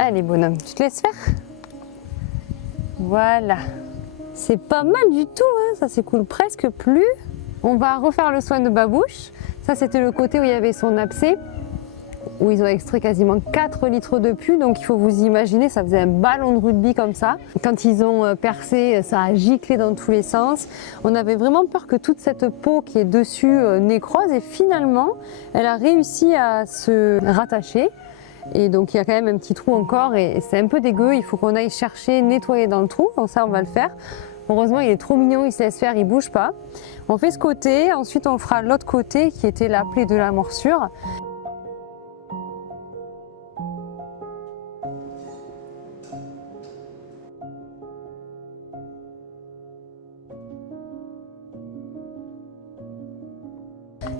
Allez bonhomme, tu te laisses faire? Voilà. C'est pas mal du tout, hein, ça s'écoule presque plus. On va refaire le soin de Babouche. Ça c'était le côté où il y avait son abcès, où ils ont extrait quasiment 4 litres de pus. Donc il faut vous imaginer, ça faisait un ballon de rugby comme ça. Quand ils ont percé, ça a giclé dans tous les sens. On avait vraiment peur que toute cette peau qui est dessus nécrose, et finalement elle a réussi à se rattacher. Et donc il y a quand même un petit trou encore et c'est un peu dégueu, il faut qu'on aille chercher, nettoyer dans le trou, donc ça on va le faire. Heureusement il est trop mignon, il se laisse faire, il bouge pas. On fait ce côté, ensuite on fera l'autre côté qui était la plaie de la morsure.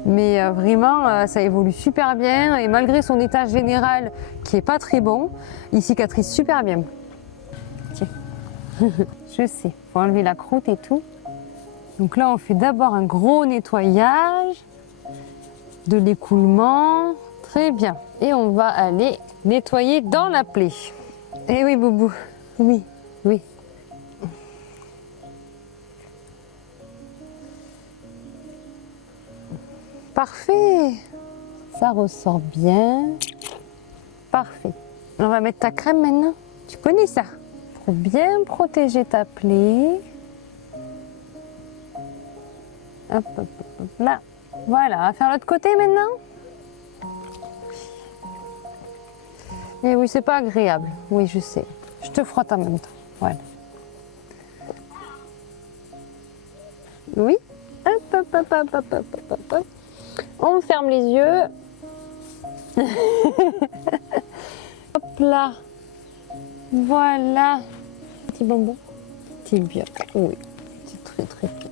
Mais vraiment, ça évolue super bien et malgré son état général qui est pas très bon, il cicatrise super bien. Tiens, je sais, faut enlever la croûte et tout. Donc là, on fait d'abord un gros nettoyage de l'écoulement. Très bien. Et on va aller nettoyer dans la plaie. Eh oui, Boubou. Oui, oui. Parfait, ça ressort bien. Parfait. On va mettre ta crème maintenant. Tu connais ça. Pour bien protéger ta plaie. Hop, hop, hop, là. Voilà, on va faire l'autre côté maintenant. Et oui, c'est pas agréable. Oui, je sais. Je te frotte en même temps. Voilà. Oui. Hop, hop, hop, hop, hop, hop, hop, hop. On ferme les yeux. Hop là. Voilà. Petit bonbon. C'est bien. Oui. C'est très très bien.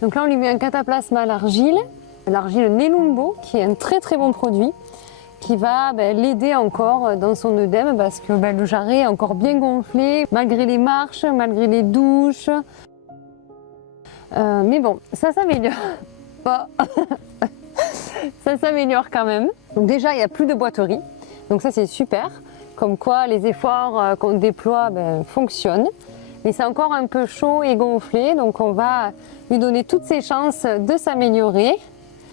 Donc là, on lui met un cataplasme à l'argile. L'argile Nelumbo, qui est un très très bon produit, qui va l'aider encore dans son œdème parce que le jarret est encore bien gonflé, malgré les marches, malgré les douches. Mais bon, ça s'améliore. Ça s'améliore quand même. Donc déjà, il n'y a plus de boiterie. Donc ça, c'est super. Comme quoi, les efforts qu'on déploie fonctionnent. Mais c'est encore un peu chaud et gonflé. Donc on va lui donner toutes ses chances de s'améliorer.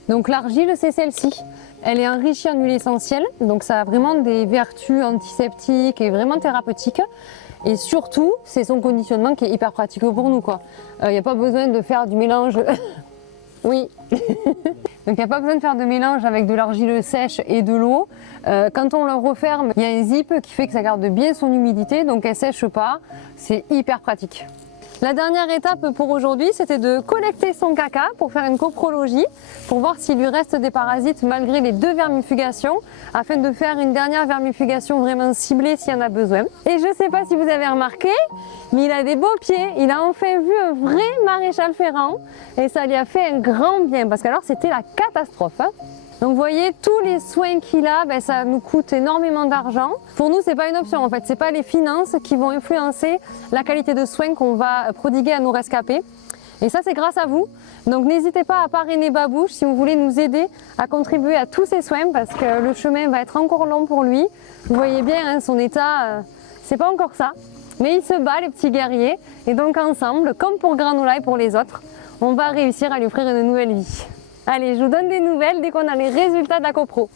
Donc l'argile, c'est celle-ci. Elle est enrichie en huile essentielle. Donc ça a vraiment des vertus antiseptiques et vraiment thérapeutiques. Et surtout, c'est son conditionnement qui est hyper pratique pour nous, quoi. Il n'y a pas besoin de faire du mélange. Oui. Donc il n'y a pas besoin de faire de mélange avec de l'argile sèche et de l'eau. Quand on le referme, il y a un zip qui fait que ça garde bien son humidité, donc elle ne sèche pas. C'est hyper pratique. La dernière étape pour aujourd'hui, c'était de collecter son caca pour faire une coprologie, pour voir s'il lui reste des parasites malgré les 2 vermifugations, afin de faire une dernière vermifugation vraiment ciblée s'il y en a besoin. Et je ne sais pas si vous avez remarqué, mais il a des beaux pieds, il a enfin vu un vrai maréchal Ferrand et ça lui a fait un grand bien, parce qu'alors c'était la catastrophe, hein. Donc vous voyez, tous les soins qu'il a, ça nous coûte énormément d'argent. Pour nous, c'est pas une option en fait, c'est pas les finances qui vont influencer la qualité de soins qu'on va prodiguer à nos rescapés. Et ça, c'est grâce à vous. Donc n'hésitez pas à parrainer Babouche si vous voulez nous aider à contribuer à tous ces soins, parce que le chemin va être encore long pour lui. Vous voyez bien, hein, son état, c'est pas encore ça. Mais il se bat, les petits guerriers. Et donc ensemble, comme pour Granola et pour les autres, on va réussir à lui offrir une nouvelle vie. Allez, je vous donne des nouvelles dès qu'on a les résultats de la copro.